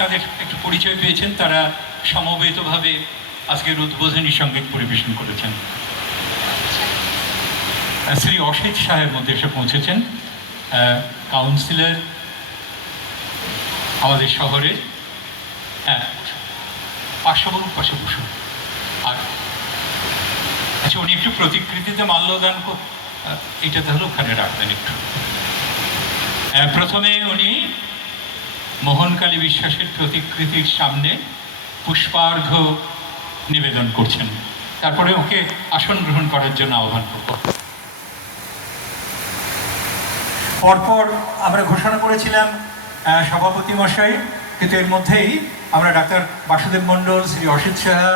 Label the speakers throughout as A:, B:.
A: তাদের একটু পরিচয় পেয়েছেন, তারা সমবেতভাবে আজকের উদ্বোধনী সংগীত পরিবেশন করেছেন। শ্রী অসিত সাহেব মধ্যে এসে পৌঁছেছেন কাউন্সিলর আমাদের শহরে। হ্যাঁ পাশে আর আচ্ছা উনি একটু প্রতিকৃতিতে মাল্যদান এটা তাহলে ওখানে রাখবেন একটু। প্রথমে উনি মোহনকালী বিশ্বাসের প্রতিকৃতির সামনে পুষ্পার্ঘ নিবেদন করছেন। তারপরে ওকে আসন গ্রহণ করার জন্য আহ্বান করব। পরপর আমরা ঘোষণা করেছিলাম সভাপতি মশাই, কিন্তু এর মধ্যেই আমরা ডাক্তার বাসুদেব মণ্ডল, শ্রী অসিত সাহা,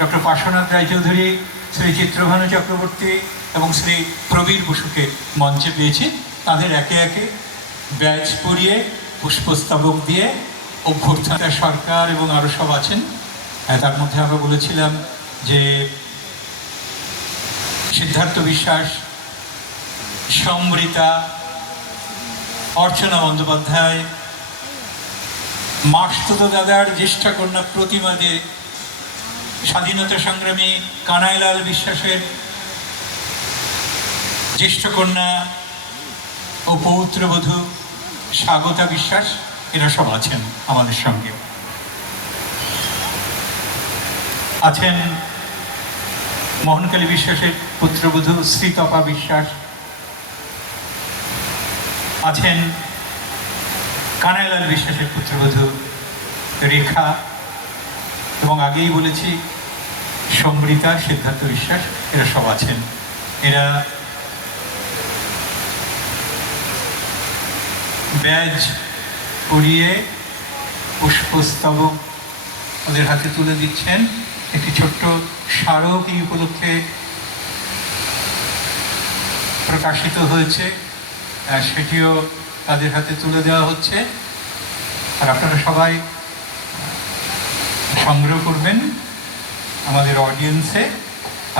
A: ডক্টর পার্শ্বনাথ রায়চৌধুরী, শ্রী চিত্রভানু চক্রবর্তী এবং শ্রী প্রবীর বসুকে মঞ্চে পেয়েছি। তাদের একে একে ব্যাচ পরিয়ে পুষ্পস্তবক দিয়ে অভ্যর্থনা সরকার এবং আরও সব আছেন। আহ, তার মধ্যে আমরা বলেছিলাম যে সিদ্ধার্থ বিশ্বাস সমৃতা অর্চনা বন্দ্যোপাধ্যায় মাসতুত দাদার জ্যেষ্ঠা কন্যা প্রতিমা দে স্বাধীনতা সংগ্রামী কানাইলাল বিশ্বাসের জ্যেষ্ঠ কন্যা ও পৌত্রবধূ স্বাগতা বিশ্বাস, এরা সব আছেন আমাদের সঙ্গে। আছেন মোহনকালী বিশ্বাসের পুত্রবধূ শ্রীতপা বিশ্বাস। আছেন কানাইলাল বিশ্বাসের পুত্রবধূ রেখা। এবং আগেই বলেছি সমৃতা সিদ্ধার্থ বিশ্বাস, এরা সব আছেন। এরা ব্যাজ পরিয়ে পুষ্পস্তবক ওদের হাতে তুলে দিচ্ছেন। একটি ছোট্ট স্মারক এই উপলক্ষে প্রকাশিত হয়েছে। সেটিও তাদের হাতে তুলে দেওয়া হচ্ছে। আর আপনারা সবাই সংগ্রহ করবেন আমাদের অডিয়েন্সে।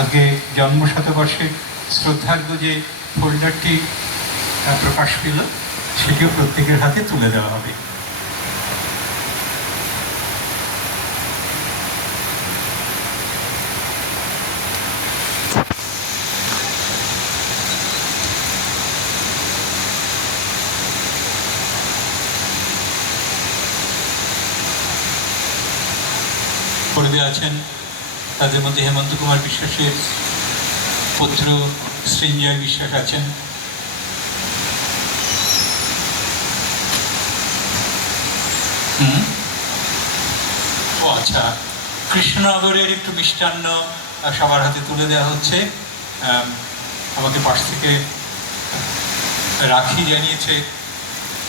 A: আজকে জন্ম শতবর্ষের শ্রদ্ধার্ঘ যে ফোল্ডারটি প্রকাশ পেল। সেটিও প্রত্যেকের হাতে তুলে দেওয়া হবে। আছেন তাদের মধ্যে হেমন্ত কুমার বিশ্বাসের পুত্র সৃঞ্জয় বিশ্বাস আছেন হুম? ও আচ্ছা কৃষ্ণনগরের একটু মিষ্টান্ন সবার হাতে তুলে দেওয়া হচ্ছে। আমাকে পাশ থেকে রাখি জানিয়েছে,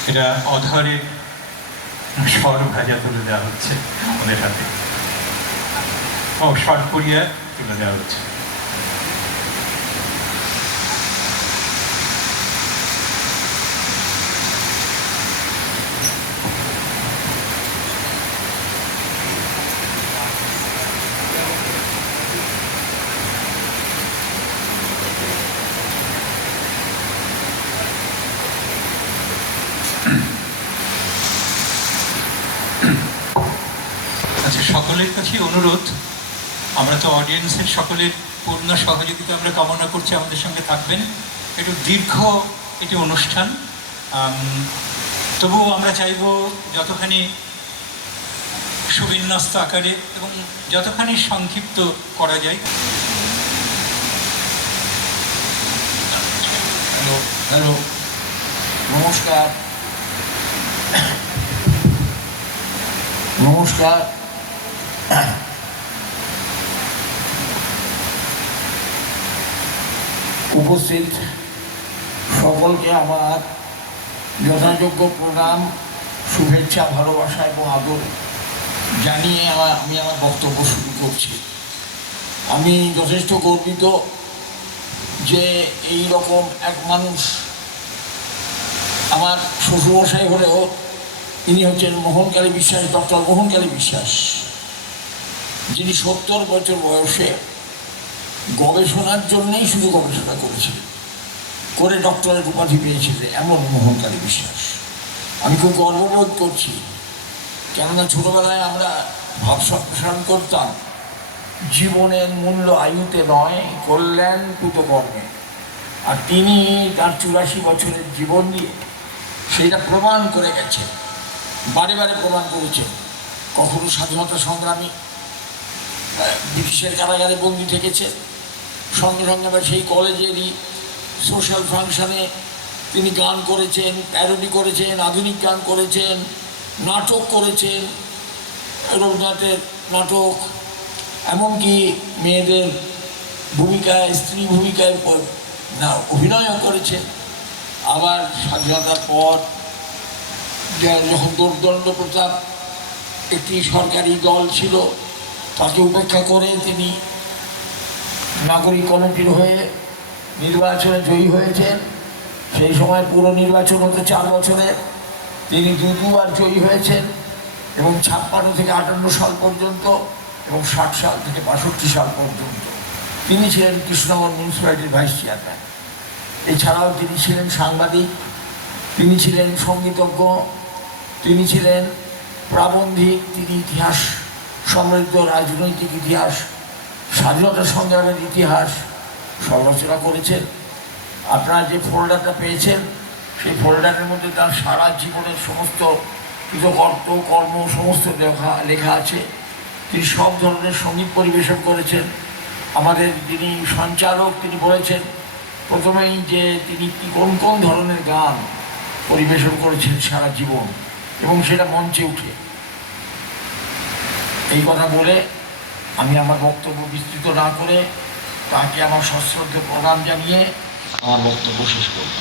A: এটা অধরের স্বর ভাজা তুলে দেওয়া হচ্ছে ওদের হাতে। ও, স্বর করিয়া তুলে দেওয়া হচ্ছে আচ্ছা সকলের অনুরোধ। আমরা তো অডিয়েন্সের সকলের পূর্ণ সহযোগিতা আমরা কামনা করছি আমাদের সঙ্গে থাকবেন। একটু দীর্ঘ একটি অনুষ্ঠান। তবুও আমরা চাইব যতখানি সুবিন্যস্ত আকারে এবং যতখানি সংক্ষিপ্ত করা যায়।
B: হ্যালো হ্যালো, নমস্কার। নমস্কার। উপস্থিত সকলকে আমার যথাযোগ্য প্রণাম, শুভেচ্ছা, ভালোবাসা এবং আদর জানিয়ে আমার আমি আমার বক্তব্য শুরু করছি। আমি যথেষ্ট গর্বিত যে এই রকম এক মানুষ আমার শ্বশুরমশাই হলেও ইনি হচ্ছেন মোহনকালী বিশ্বাস, ডক্টর মোহনকালী বিশ্বাস, যিনি সত্তর বছর বয়সে গবেষণার জন্যেই শুধু গবেষণা করেছিলেন করে ডক্টরের উপাধি পেয়েছিলেন এমন মোহনকালী বিশ্বাস। আমি খুব গর্ববোধ করছি। কেননা ছোটবেলায় আমরা ভাব সম্প্রসারণ করতাম, জীবনের মূল্য আয়ুতে নয়, কল্যাণ কর্মে আর তিনি তার চুরাশি বছরের জীবন দিয়ে সেটা প্রমাণ করে গেছে বারে বারে প্রমাণ করেছে কখনো স্বাধীনতা সংগ্রামী ব্রিটিশের কারাগারে বন্দি থেকেছে সঙ্গে সঙ্গে আবার সেই কলেজেরই সোশ্যাল ফাংশানে তিনি গান করেছেন প্যারোডি করেছেন, আধুনিক গান করেছেন, নাটক করেছেন, রবীন্দ্রনাথের নাটক, এমনকি মেয়েদের ভূমিকায়, স্ত্রী ভূমিকায় না, অভিনয়ও করেছেন। আবার স্বাধীনতার পর যখন দুর্দণ্ড প্রতাপ একটি সরকারি দল ছিল, তাকে উপেক্ষা করে তিনি নাগরিক কমিটির হয়ে নির্বাচনে জয়ী হয়েছেন। সেই সময় পুরো নির্বাচন হতে চার বছরে তিনি দু দুবার জয়ী হয়েছেন এবং ছাপ্পান্ন থেকে আটান্ন সাল পর্যন্ত এবং ষাট সাল থেকে বাষট্টি সাল পর্যন্ত। তিনি ছিলেন কৃষ্ণনগর মিউনিসিপ্যালিটির ভাইস চেয়ারম্যান এছাড়াও তিনি ছিলেন সাংবাদিক, তিনি ছিলেন সঙ্গীতজ্ঞ, তিনি ছিলেন প্রাবন্ধিক, তিনি ইতিহাস সমৃদ্ধ রাজনৈতিক ইতিহাস স্বাধীনতা সংগ্রামের ইতিহাস সমালোচনা করেছেন। আপনারা যে ফোল্ডারটা পেয়েছেন, সেই ফোল্ডারের মধ্যে তার সারা জীবনের সমস্ত কৃতকর্ত কর্ম, সমস্ত লেখা লেখা আছে। তিনি সব ধরনের সংগীত পরিবেশন করেছেন। আমাদের যিনি সঞ্চালক, তিনি বলেছেন, প্রথমেই যে তিনি কোন কোন ধরনের গান পরিবেশন করেছেন সারা জীবন এবং সেটা মঞ্চে উঠে। এই কথা বলে আমি আমার বক্তব্য বিস্তৃত না করে তাকে আমার সশ্রদ্ধ প্রণাম জানিয়ে আমার বক্তব্য শেষ করব।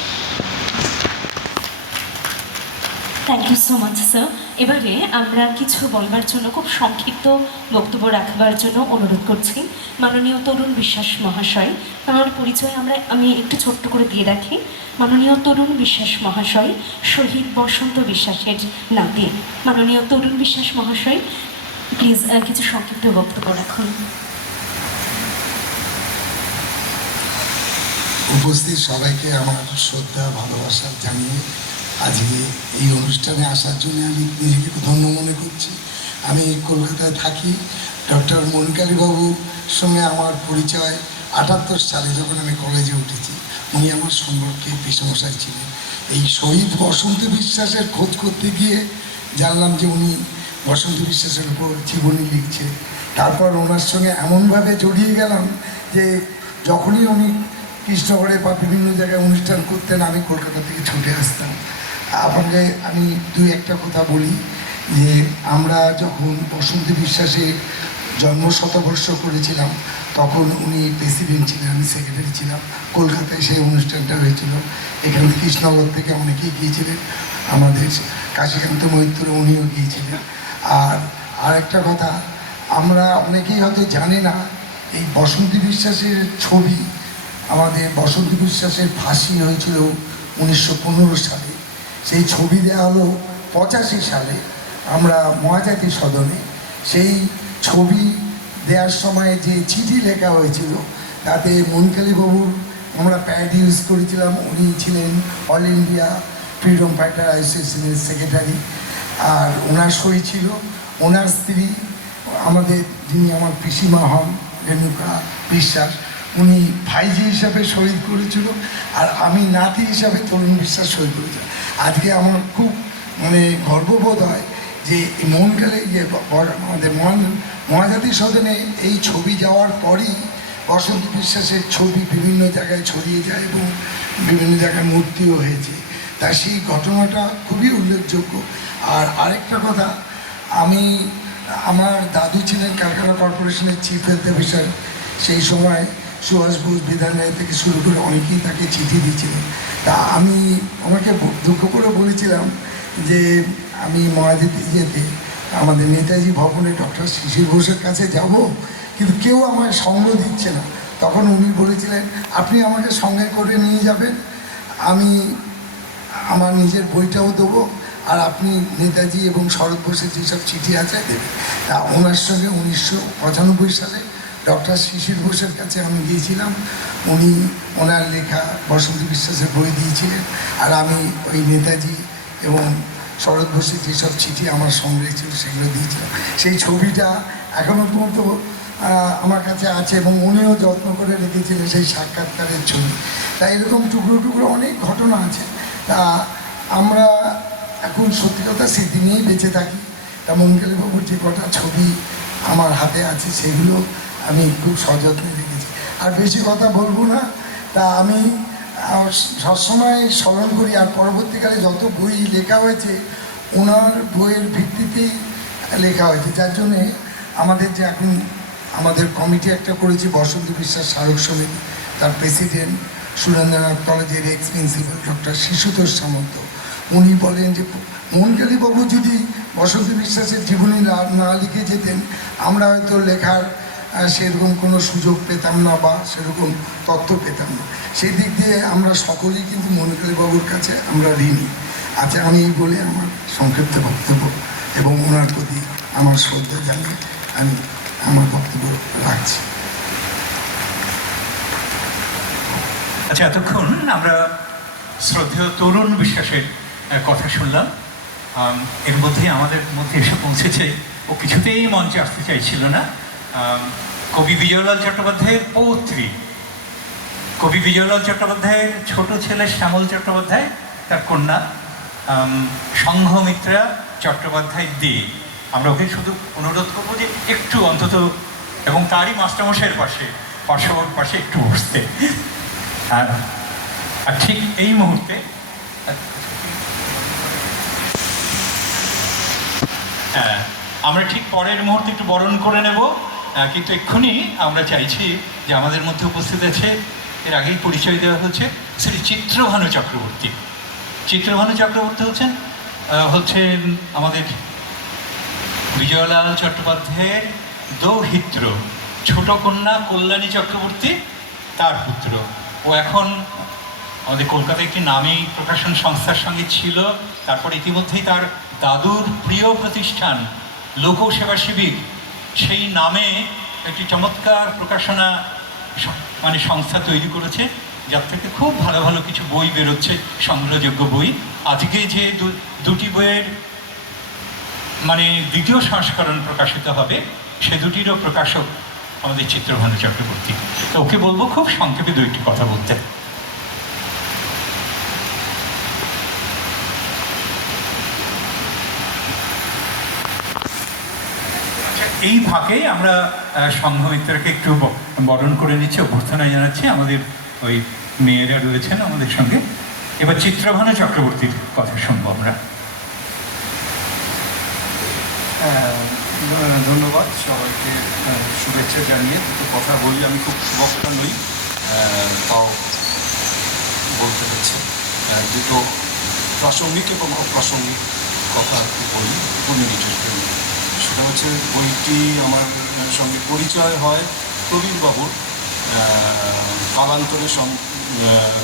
C: Thank you so much sir এবারে আমরা কিছু বলবার জন্য খুব সংক্ষিপ্ত বক্তব্য রাখবার জন্য অনুরোধ করছি। মাননীয় তরুণ বিশ্বাস মহাশয়, তাঁর পরিচয় আমরা, আমি একটু ছোট্ট করে দিয়ে রাখি। মাননীয় তরুণ বিশ্বাস মহাশয়, শহীদ বসন্ত বিশ্বাসের নাতি। মাননীয় তরুণ বিশ্বাস মহাশয় প্লিজ কিছু সংক্ষিপ্ত বক্তব্য রাখুন।
D: উপস্থিত সবাইকে আমার শ্রদ্ধা, ভালোবাসা জানিয়ে আজকে এই অনুষ্ঠানে আসার জন্য আমি নিজেকে ধন্য মনে করছি। আমি কলকাতায় থাকি। ডক্টর মনিকালীবাবুর সঙ্গে আমার পরিচয় আটাত্তর সালে যখন আমি কলেজে উঠেছি। উনি আমার সম্পর্কে পিসমশাই ছিলেন। এই শহীদ বসন্ত বিশ্বাসের খোঁজ করতে গিয়ে জানলাম যে উনি বসন্ত বিশ্বাসের উপর জীবনী লিখছে। তারপর ওনার সঙ্গে এমনভাবে জড়িয়ে গেলাম যে যখনই উনি কৃষ্ণগড়ে বা বিভিন্ন জায়গায় অনুষ্ঠান করতেন, আমি কলকাতা থেকে ছুটে আসতাম। আপনাকে আমি দুই একটা কথা বলি, যে আমরা যখন বসন্ত বিশ্বাসের জন্ম শতবর্ষ করেছিলাম, তখন উনি প্রেসিডেন্ট ছিলেন, আমি সেক্রেটারি ছিলাম। কলকাতায় সেই অনুষ্ঠানটা হয়েছিল। এখানে কৃষ্ণনগর থেকে অনেকেই গিয়েছিলেন। আমাদের কাশীকান্ত মৈত্র উনিও গিয়েছিলেন। আর আরেকটা কথা, আমরা অনেকেই হয়তো জানে না, এই বসন্তী বিশ্বাসের ছবি, আমাদের বসন্ত বিশ্বাসের ফাঁসি হয়েছিল উনিশশো পনেরো সালে। সেই ছবি দেওয়া হলো পঁচাশি সালে, আমরা মহাজাতি সদনে। সেই ছবি দেওয়ার সময় যে চিঠি লেখা হয়েছিল, তাতে মনকালী বাবুর আমরা প্যাড ইউজ করেছিলাম। উনি ছিলেন অল ইন্ডিয়া ফ্রিডম ফাইটার অ্যাসোসিয়েশনের সেক্রেটারি। আর ওনার সই ছিল, ওনার স্ত্রী, আমাদের যিনি আমার পিসিমা হন, রেণুকা বিশ্বাস, উনি ভাইজি হিসাবে শহীদ করেছিল আর আমি নাতি হিসাবে তরুণ বিশ্বাস শহীদ করেছিলাম আজকে আমার খুব মানে গর্ববোধ হয় যে মনকালে যে আমাদের মহান মহাজাতি সদনে এই ছবি যাওয়ার পরই বসন্ত বিশ্বাসের ছবি বিভিন্ন জায়গায় ছড়িয়ে যায় এবং বিভিন্ন জায়গায় মূর্তিও হয়েছে। তা সেই ঘটনাটা খুবই উল্লেখযোগ্য। আর আরেকটা কথা, আমি আমার দাদু ছিলেন ক্যালকাটা কর্পোরেশনের চিফ হেলথ অফিসার সেই সময় সুভাষ বোস বিধানরায় থেকে শুরু করে অনেকেই তাকে চিঠি দিয়েছিলেন তা আমি আমাকে দুঃখ করে বলেছিলাম যে আমি মহাজিৎ ইয়েতে আমাদের নেতাজি ভবনে ডক্টর শিশির ঘোষের কাছে যাব, কিন্তু কেউ আমায় সঙ্গ দিচ্ছে না। তখন উনি বলেছিলেন, আপনি আমাকে সঙ্গে করে নিয়ে যাবেন। আমি আমার নিজের বইটাও দেবো, আর আপনি নেতাজি এবং শরৎ বোসের যেসব চিঠি আছে দেবেন তা ওনার সঙ্গে উনিশশো পঁচানব্বই সালে ডক্টর শিশির ঘোষের কাছে আমি গিয়েছিলাম। উনি ওনার লেখা বসন্ত বিশ্বাসের বই দিয়েছিলেন, আর আমি ওই নেতাজি এবং শরৎ বসে যেসব চিঠি আমার সংগ্রহে ছিল, সেগুলো দিয়েছিলাম। সেই ছবিটা এখনও পর্যন্ত আমার কাছে আছে এবং উনিও যত্ন করে রেখেছিলেন সেই সাক্ষাৎকারের ছবি। তাই এরকম টুকরো টুকরো অনেক ঘটনা আছে। তা আমরা এখন সত্যি কথা স্মৃতি নিয়েই বেঁচে থাকি। তা মঙ্গল বাবুর যে কটা ছবি আমার হাতে আছে, সেগুলো আমি খুব সযত্নে রেখেছি। আর বেশি কথা বলব না, তা আমি সবসময় স্মরণ করি, আর পরবর্তীকালে যত বই লেখা হয়েছে, ওনার বইয়ের ভিত্তিতেই লেখা হয়েছে। যার জন্যে আমাদের যে এখন আমাদের কমিটি একটা করেছি, বসন্ত বিশ্বাস স্মারক সমিতি, তার প্রেসিডেন্ট সুরেন্দ্রনাথ কলেজের ex principal doctor Shishutosh Samanta. উনি বলেন যে মোহনকালীবাবু যদি বসন্ত বিশ্বাসের জীবনী না লিখে যেতেন, আমরা হয়তো লেখার সেরকম কোনো সুযোগ পেতাম না বা সেরকম তথ্য পেতাম না। সেই দিক দিয়ে আমরা সকলেই কিন্তু মোহনকালীবাবুর কাছে আমরা ঋণী। আচ্ছা আমি এই বলে আমার সংক্ষিপ্ত বক্তব্য এবং ওনার প্রতি আমার শ্রদ্ধা জানিয়ে আমি আমার বক্তব্য রাখছি।
A: আচ্ছা এতক্ষণ আমরা শ্রদ্ধেয় তরুণ বিশ্বাসের কথা শুনলাম। এর মধ্যে আমাদের মধ্যে এসে পৌঁছেছে, ও কিছুতেই মঞ্চে আসতে চাইছিল না। কবি বিজয়লাল চট্টোপাধ্যায়ের পৌত্রী। কবি বিজয়লাল চট্টোপাধ্যায়ের ছোট ছেলে শ্যামল চট্টোপাধ্যায়, তার কন্যা সংঘমিত্রা চট্টোপাধ্যায় দে। আমরা ওকে শুধু অনুরোধ করব যে একটু অন্তত, এবং তারই মাস্টারমশাইয়ের পাশে পার্শ্ববর্তী পাশে একটু বসতে। আর আর ঠিক এই মুহূর্তে হ্যাঁ আমরা ঠিক পরের মুহূর্তে একটু বরণ করে নেব। কিন্তু এক্ষুনি আমরা চাইছি যে আমাদের মধ্যে উপস্থিত আছে এর আগেই পরিচয় দেওয়া হচ্ছে শ্রী চিত্রভানু চক্রবর্তী। চিত্রভানু চক্রবর্তী হচ্ছেন আহ, হচ্ছেন আমাদের বিজয়লাল চট্টোপাধ্যায়ের দৌহিত্র ছোট কন্যা কল্যাণী চক্রবর্তী তার পুত্র। ও এখন আমাদের কলকাতায় একটি নামী প্রকাশন সংস্থার সঙ্গে ছিল। তারপর ইতিমধ্যেই তার দাদুর প্রিয় প্রতিষ্ঠান লোকসেবা শিবির, সেই নামে একটি চমৎকার প্রকাশনা মানে সংস্থা তৈরি করেছে, যার থেকে খুব ভালো ভালো কিছু বই বেরোচ্ছে, সংগ্রহযোগ্য বই। আজকে যে দুটি বইয়ের মানে দ্বিতীয় সংস্করণ প্রকাশিত হবে, সে দুটিরও প্রকাশক আমাদের চিত্রভানু চক্রবর্তী তো ওকে বলব খুব সংক্ষেপে দুইটি কথা বলতে। এই ফাঁকে আমরা আহ, সংঘমিত্রকে একটু বরণ করে নিচ্ছি অভ্যর্থনা জানাচ্ছি। আমাদের ওই মেয়েরা রয়েছেন আমাদের সঙ্গে। এবার চিত্রভানু চক্রবর্তীর কথা শুনব আমরা।
E: ধন্যবাদ সবাইকে শুভেচ্ছা জানিয়ে দুটো কথা বলি। আমি খুব বক্তা নই তাও বলতে হচ্ছে দুটো প্রাসঙ্গিক এবং অপ্রাসঙ্গিক কথা বলি মিনিটের জন্য। সেটা হচ্ছে, বইটি আমার সঙ্গে পরিচয় হয় প্রবীণবাবুর কালান্তরে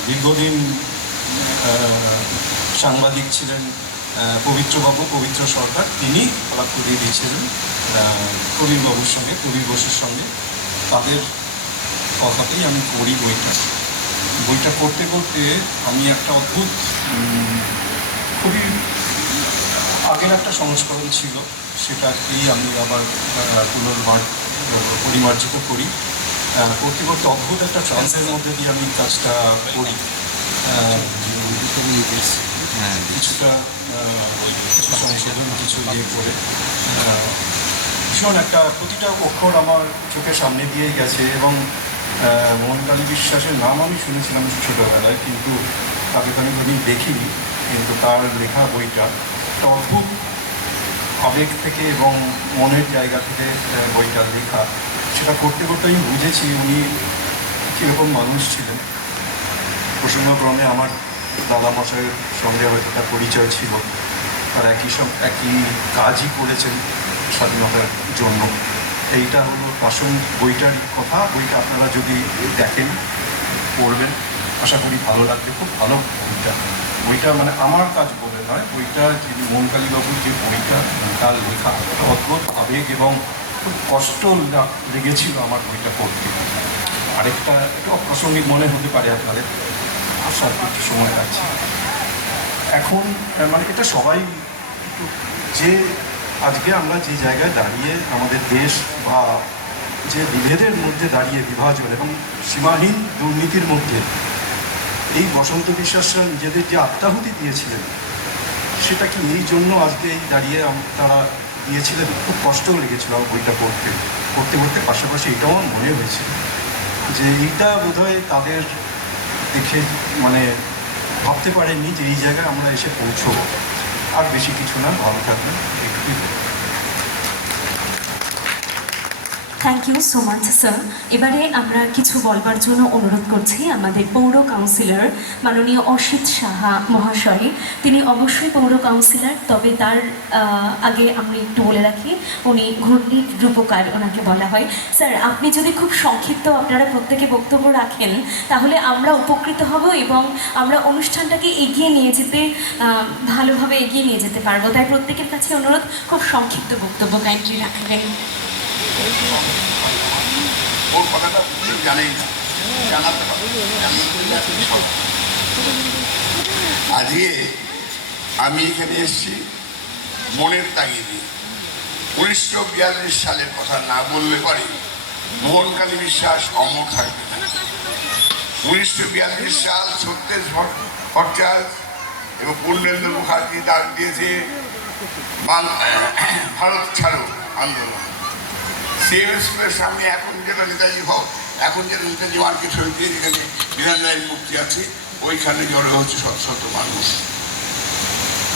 E: দীর্ঘদিন সাংবাদিক ছিলেন পবিত্রবাবু, পবিত্র সরকার, তিনি আলাপ করিয়ে দিয়েছিলেন কবিরবাবুর সঙ্গে, কবির বোসের সঙ্গে তাদের কথাতেই আমি করি বইটা। বইটা করতে করতে আমি একটা অদ্ভুত খুবই আগের একটা সংস্করণ ছিল, সেটাকেই আমি আবার পুনর্বার পরিমার্জিত করি। করতে করতে অদ্ভুত একটা ট্রান্সের মধ্যে দিয়ে আমি কাজটা করি। কিছুটা কিছু সংশোধন কিছু ইয়ে করে ভীষণ একটা প্রতিটা অক্ষর আমার চোখের সামনে দিয়েই গেছে এবং মোহনকালী বিশ্বাসের নাম আমি শুনেছিলাম ছোটোবেলায়, কিন্তু তাকে তো আমি কোনোদিন দেখিনি, কিন্তু তার লেখা বইটা অদ্ভুত আবেগ থেকে এবং মনের জায়গা থেকে বইটা লেখা। সেটা করতে করতে আমি বুঝেছি উনি কীরকম মানুষ ছিলেন। প্রসঙ্গক্রমে আমার দাদামশাইয়ের সঙ্গে হয়তো তার পরিচয় ছিল, আর একই সব একই কাজই করেছেন স্বাধীনতার জন্য। এইটা হলো প্রাসঙ্গ বইটার কথা। বইটা আপনারা যদি দেখেন, পড়বেন, আশা করি ভালো লাগবে, খুব ভালো বইটা। বইটা মানে আমার কাজ বলে নয়, বইটা যিনি মনকালীবাবুর যে বইটা, তার লেখা একটা অদ্ভুত আবেগ এবং খুব কষ্ট লেগেছিল আমার বইটা পড়তে। আরেকটা একটু অপ্রাসঙ্গিক মনে হতে পারে আপনাদের। আসার একটু সময় আছে এখন মানে এটা সবাই যে আজকে আমরা যে জায়গায় দাঁড়িয়ে আমাদের দেশ বা যে বিভেদের মধ্যে দাঁড়িয়ে বিভাজন এবং সীমাহীন দুর্নীতির মধ্যে এই বসন্ত বিশ্বাসরা নিজেদের যে আত্মাহুতি দিয়েছিলেন, সেটা কি এই জন্য আজকে এই দাঁড়িয়ে তারা দিয়েছিলেন? খুব কষ্টও লেগেছিল বইটা পড়তে। পড়তে পড়তে পাশাপাশি এটাও আমার মনে হয়েছিল যে এইটা বোধহয় তাদের দেখে মানে ভাবতে পারেনি যে এই জায়গায় আমরা এসে পৌঁছবো। আর বেশি কিছু না, ভালো থাকবেন। একটু
C: thank you so much sir এবারে আমরা কিছু বলবার জন্য অনুরোধ করছি আমাদের পৌর কাউন্সিলর মাননীয় অসিত সাহা মহাশয়। তিনি অবশ্যই পৌর কাউন্সিলর তবে তার আগে আমি একটু বলে রাখি, উনি ঘূর্ণির রূপকার ওনাকে বলা হয়। স্যার, আপনি যদি খুব সংক্ষিপ্ত আপনারা প্রত্যেকে বক্তব্য রাখেন, তাহলে আমরা উপকৃত হব এবং আমরা অনুষ্ঠানটাকে এগিয়ে নিয়ে যেতে ভালোভাবে এগিয়ে নিয়ে যেতে পারব। তাই প্রত্যেকের কাছে অনুরোধ, খুব সংক্ষিপ্ত বক্তব্য কাইন্ডলি রাখবেন।
F: ওর কথাটা আপনি জানেন না জানাতে হবে আজকে আমি এখানে এসেছি মনের তাগিদে। উনিশশো বিয়াল্লিশ সালের কথা না বললে পারে মোহনকালী বিশ্বাস অমর থাকবে না। উনিশশো বিয়াল্লিশ সাল ভট্ট- ভট্টাচার্য এবং পূর্ণেন্দ্র মুখার্জি ডাক দিয়েছে ভারত ছাড়ো আন্দোলন। স্কুলের সামনে এখন যেটা নেতাজি হও, এখন যেটা নেতাজি মার্কেট হয়েছে যেখানে বিধান রায়ের মূর্তি আছে, ওইখানে জড়ো হচ্ছে শত শত মানুষ।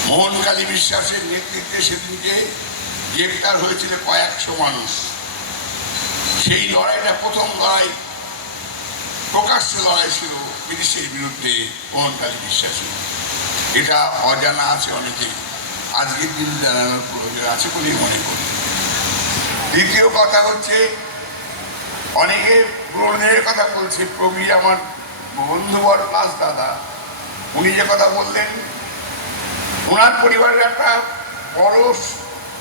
F: মোহনকালী বিশ্বাসের নেতৃত্বে সেদিনকে গ্রেপ্তার হয়েছিল কয়েকশো মানুষ। সেই লড়াইটা প্রথম লড়াই, প্রকাশ্য লড়াই ছিল ব্রিটিশের বিরুদ্ধে মোহনকালী বিশ্বাসের। এটা অজানা আছে অনেকে আজকের দিন জানানোর প্রয়োজন আছে বলেই মনে করি। দ্বিতীয় কথা হচ্ছে, অনেকে পুরনের কথা বলছে প্রবীর আমার বন্ধুবর প্লাস দাদা। উনি যে কথা বললেন, ওনার পরিবারের একটা বড়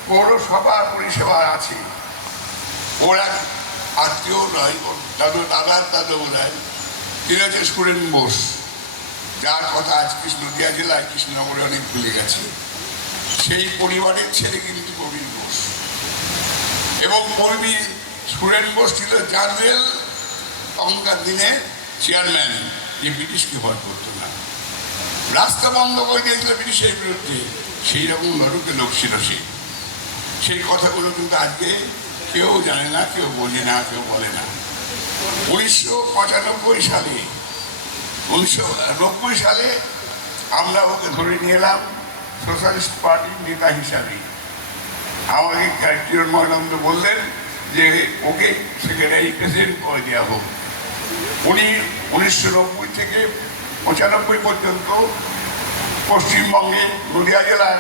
F: পৌরসভা পরিষেবা আছে। ওরা আত্মীয় নয় দাদু, দাদার দাদু বোধহয় তিনি হচ্ছে সুরেন বোস। যার কথা আজ কৃষ্ণ নদিয়া জেলায় কৃষ্ণনগরে অনেক ভুলে গেছে। সেই পরিবারের ছেলে কিন্তু বোস এবং কর্মী বোস ছিল জার্নেল তখনকার দিনে চেয়ারম্যান, যে ব্রিটিশকে ভয় করতো না। রাস্তা বন্ধ করে দিয়েছিল ব্রিটিশের বিরুদ্ধে। সেই রকম লড়ুকে লোক ছিল সে। সেই কথাগুলো কিন্তু আজকে কেউ জানে না, কেউ বোঝে না, কেউ বলে না। উনিশশো পঁচানব্বই সালে, উনিশশো নব্বই সালে আমরা ওকে ধরে নিয়ে এলাম, সোশ্যালিস্ট পার্টির নেতা হিসাবে। আমাকে মহানন্দ বললেন যে ওকে সেক্রেটারি প্রেসিডেন্ট করে দেওয়া হোক। উনি উনিশশো নব্বই থেকে পঁচানব্বই পর্যন্ত পশ্চিমবঙ্গে নদিয়া জেলার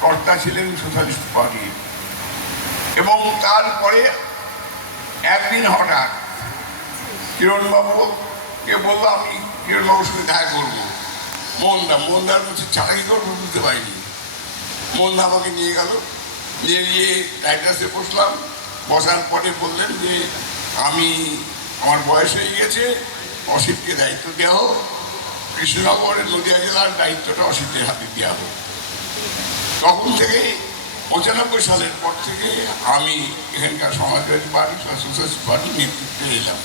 F: কর্তা ছিলেন সোশ্যালিস্ট পার্টি। এবং তারপরে একদিন হঠাৎ কিরণবাবুকে বলল আমি কিরণবাবুর সঙ্গে দেখা করব। মোহনদা, মোহনদার কাছে চাকরি করব, বুঝতে পারিনি। মোহনদা আমাকে নিয়ে গেল। নিয়ে গিয়ে ডাইটাসে বসলাম, বসার পরে বললেন যে, আমি আমার বয়স হয়ে গেছে, অসিতকে দায়িত্ব দেওয়া হোক কৃষ্ণনগরের নদিয়া জেলার দায়িত্বটা অসিতের হাতে দেওয়া হোক। তখন থেকে পঁচানব্বই সালের পর থেকে আমি এখানকার সমাজবাদী পার্টি সোশ্যালিস্ট পার্টির নেতৃত্বে এলাম।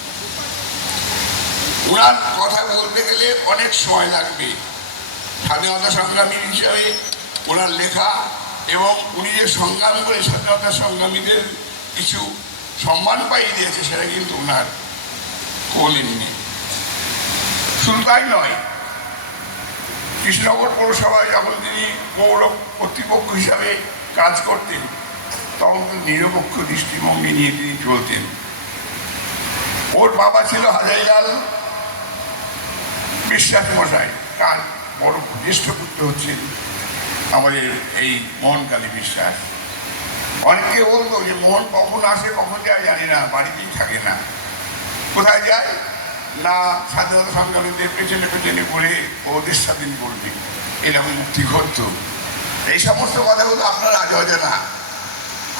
F: ওনার কথা বলতে গেলে অনেক সময় লাগবে। স্বাধীনতা সংগ্রামী হিসাবে ওনার লেখা এবং উনি যে সংগ্রাম করে স্বাধীনতা সংগ্রামীদের কিছু সম্মান পাইয়ে দিয়েছে, সেটা কিন্তু ওনার বলেননি শুধু তাই নয়, কৃষ্ণনগর পৌরসভায় যখন তিনি পৌর কর্তৃপক্ষ হিসাবে কাজ করতেন, তখন নিরপেক্ষ দৃষ্টিভঙ্গি নিয়ে তিনি চলতেন। ওর বাবা ছিল হাজারিলাল বিশ্বাস মশাই, তার বড় জ্যেষ্ঠ পুত্র হচ্ছেন আমাদের এই মোহনকালী বিশ্বাস। অনেকে বলতো যে মোহন কখন আসে, কখন যায়, জানি না, বাড়িতেই থাকে না। কোথায় যায়? না, স্বাধীনতা সংগ্রামীদের পেছনে পেছনে করে ওদের স্বাধীন করবে। এরকম মুক্তি ঘটত। এই সমস্ত কথাগুলো আপনার আজ অজানা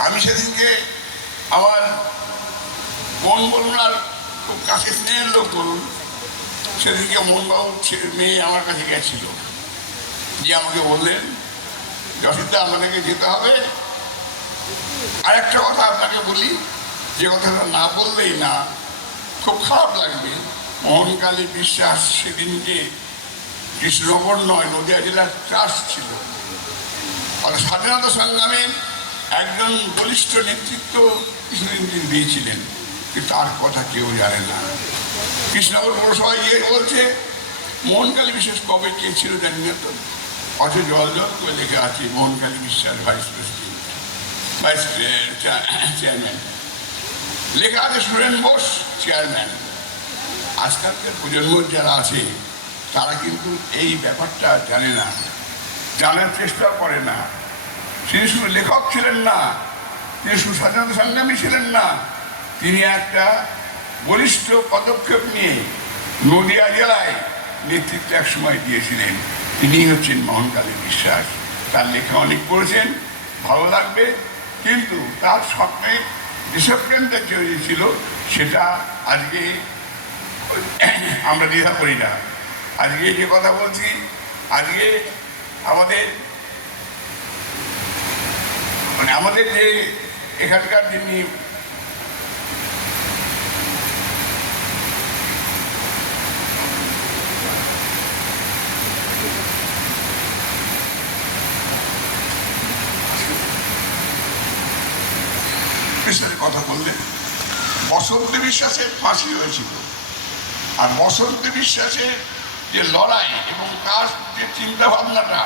F: আমি সেদিনকে আমার বোন বলুন আর খুব কাছে স্নেহের লোক বলুন, সেদিনকে মোহনবাবুর মেয়ে আমার কাছে গেছিল। যে আমাকে বললেন অসুবিধা আপনাদেরকে যেতে হবে। আরেকটা কথা আপনাকে বলি, যে কথাটা না বললেই না, খুব খারাপ লাগবে। মোহনকালী বিশ্বাস সেদিনকে কৃষ্ণনগর নয়, নদিয়া জেলার ট্রাস্ট ছিল। আর স্বাধীনতা সংগ্রামের একজন বলিষ্ঠ নেতৃত্ব কিছুদিন তিনি দিয়েছিলেন তার কথা কেউ জানে না। কৃষ্ণনগর পৌরসভা গিয়ে বলছে মোহনকালী বিশ্বাস কবে কে ছিল জানি না তো। অথচ জল করে লেখা আছে মোহনকালী বিশ্বাস ভাইস প্রেসিডেন্ট ভাইস চেয়ারম্যান লেখা আছে সুরেন বোস চেয়ারম্যান আজকালকার প্রজন্ম যারা আছে তারা কিন্তু এই ব্যাপারটা জানে না জানার চেষ্টা করে না তিনি শুধু লেখক ছিলেন না তিনি শুধু সংগ্রামী ছিলেন না তিনি একটা বলিষ্ঠ পদক্ষেপ নিয়ে নদিয়া জেলায় নেতৃত্ব এক সময় দিয়েছিলেন তিনি হচ্ছেন মোহনকালী বিশ্বাস। তার লেখা অনেক পড়েছেন, ভালো লাগবে, কিন্তু তার সঙ্গে দেশপ্রেমটা জড়িয়ে ছিল সেটা আজকে আমরা দ্বিধা করি না। আজকে যে কথা বলছি, আজকে আমাদের মানে আমাদের যে এখানকার যিনি বিশ্বাসের কথা বললেন। বসন্ত বিশ্বাসের ফাঁসি হয়েছিল। আর বসন্ত বিশ্বাসের যে লড়াই এবং তার যে চিন্তা ভাবনাটা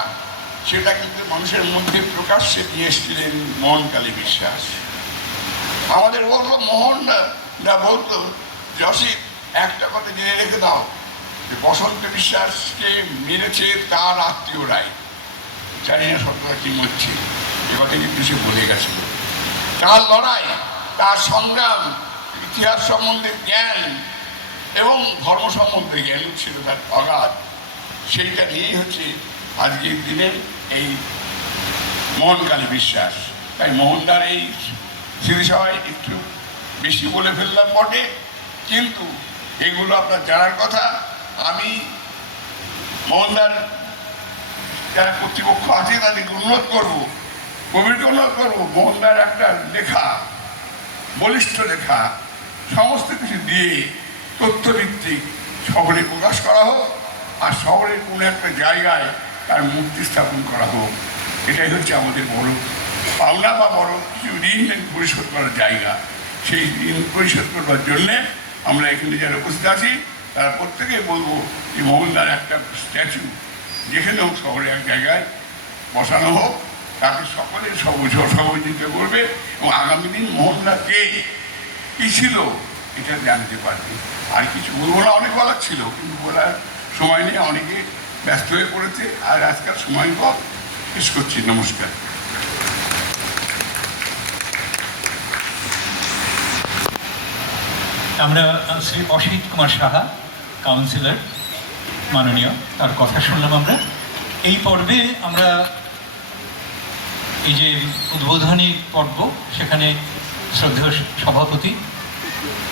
F: সেটা কিন্তু মানুষের মধ্যে প্রকাশ্যে নিয়ে এসেছিলেন মোহনকালী বিশ্বাস। আমাদের বলল মোহন না বলতো যশিব একটা কথা জেনে রেখে দাও, যে বসন্ত বিশ্বাসকে মেরেছে তার আত্মীয়রাই। জানি না সত্যতা কি মরছে, এ কথা কিন্তু সে বলে গেছিল তার লড়াই, তার সংগ্রাম, ইতিহাস সম্বন্ধে জ্ঞান এবং ধর্ম সম্বন্ধে জ্ঞান ছিল তার অগাধ। সেইটা নিয়েই হচ্ছে আজকের দিনের এই মোহনকালী বিশ্বাস। তাই মোহনদার এই স্মৃতিসভায় একটু বেশি বলে ফেললাম বটে, কিন্তু এগুলো আপনার জানার কথা, আমি মোহনদার যারা কর্তৃপক্ষ আছে তাদেরকে অনুরোধ করব অনুরোধ করব মোহনদার একটা লেখা, বলিষ্ঠ লেখা, সমস্ত কিছু দিয়ে তথ্যভিত্তিক শহরে প্রকাশ করা হোক, আর শহরের কোনো একটা জায়গায় তার মূর্তি স্থাপন করা হোক। এটাই হচ্ছে আমাদের বড় পাওনা বা বড় কিছু ঋণ পরিশোধ করার জায়গা। সেই ঋণ পরিশোধ করবার জন্যে আমরা এখানে যারা উপস্থিত আছি, তারা প্রত্যেকে বলব যে মোহনদার একটা স্ট্যাচু যেখানে হোক, শহরে এক জায়গায় বসানো হোক। তাকে সকলে সহযোগিতা করবে এবং আগামী দিন মোহনদা কে? কি ছিল? এটা জানতে পারবে। আর কিছু বলব অনেক বলার ছিল, কিন্তু বলার সময় নিয়ে অনেকে ব্যস্ত হয়ে পড়েছে। আর আজকাল সময় কম। শেষ করছি, নমস্কার।
A: আমরা শ্রী অসিত কুমার সাহা কাউন্সিলর মাননীয়, তার কথা শুনলাম আমরা। এই পর্বে আমরা এই যে উদ্বোধনী পর্ব, সেখানে শ্রদ্ধেয় সভাপতি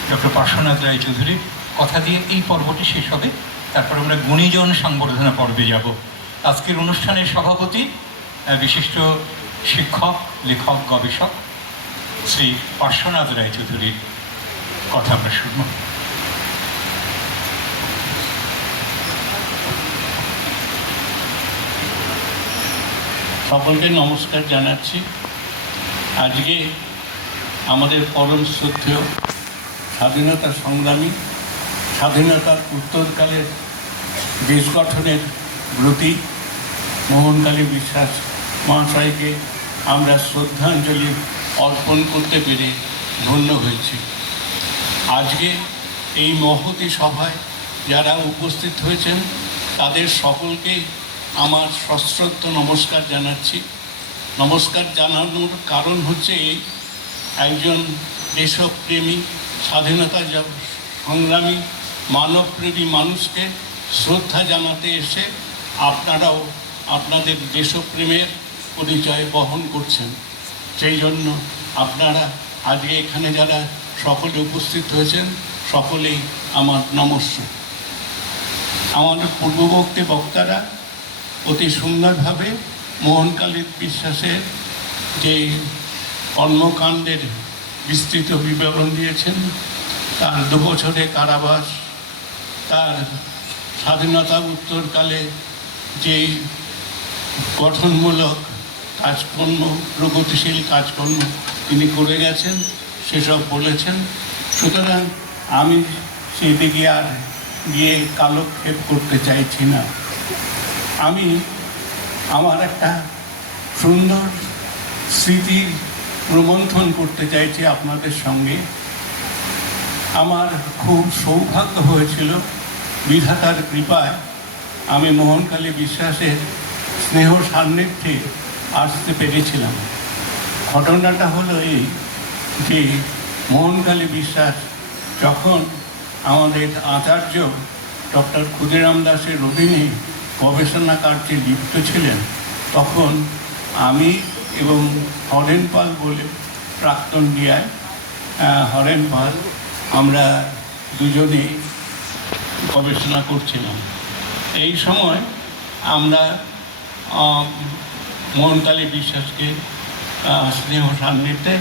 A: ডক্টর পার্শ্বনাথ রায় চৌধুরীর কথা দিয়ে এই পর্বটি শেষ হবে। তারপর আমরা গুণীজন সংবর্ধনা পর্বে যাব। আজকের অনুষ্ঠানের সভাপতি বিশিষ্ট শিক্ষক, লেখক, গবেষক শ্রী পার্শ্বনাথ রায় চৌধুরীর কথা আমরা শুনব।
G: সকলকে নমস্কার জানাচ্ছি। আজকে আমাদের পরম শ্রদ্ধেয় স্বাধীনতা সংগ্রামী, স্বাধীনতার উত্তরকালের দেশ গঠনের ব্রতী মোহনকালী বিশ্বাস মহাশয়কে আমরা শ্রদ্ধাঞ্জলি অর্পণ করতে পেরে ধন্য হয়েছি। আজকে এই মহতি সভায় যারা উপস্থিত হয়েছেন, তাদের সকলকে আমার সশ্রদ্ধ নমস্কার জানাচ্ছি। নমস্কার জানানোর কারণ হচ্ছে এই একজন দেশপ্রেমী, স্বাধীনতা সংগ্রামী, মানবপ্রেমী মানুষকে শ্রদ্ধা জানাতে এসে আপনারাও আপনাদের দেশপ্রেমের পরিচয় বহন করছেন। সেই জন্য আপনারা আজকে এখানে যারা সকলে উপস্থিত হয়েছেন, সকলেই আমার নমস্য আমাদের পূর্ববর্তী বক্তারা অতি সুন্দরভাবে মোহনকালী বিশ্বাসের যে কর্মকাণ্ডের বিস্তৃত বিবরণ দিয়েছেন, তার দু বছরে কারাবাস, তার স্বাধীনতা উত্তরকালে যে গঠনমূলক কাজকর্ম, প্রগতিশীল কাজকর্ম তিনি করে গেছেন, সেসব বলেছেন। সুতরাং আমি সেই দিকে আর গিয়ে কালক্ষেপ করতে চাইছি না। আমি আমার একটা সুন্দর স্মৃতি রোমন্থন করতে চাইছি আপনাদের সঙ্গে। আমার খুব সৌভাগ্য হয়েছিল বিধাতার কৃপায় আমি মোহনকালী বিশ্বাসের স্নেহ সান্নিধ্যে আসতে পেরেছিলাম। ঘটনাটা হলো এই যে মোহনকালী বিশ্বাস যখন আমাদের আচার্য ডক্টর ক্ষুদিরাম দাসের অধীনে গবেষণা কার্যে লিপ্ত ছিলেন, তখন আমি এবং হরেন পাল বলে প্রাক্তন ডিআই হরেন পাল, আমরা দুজনে গবেষণা করছিলাম। এই সময় আমরা মোহনকালী বিশ্বাসকে স্নেহ সান্নিধ্যে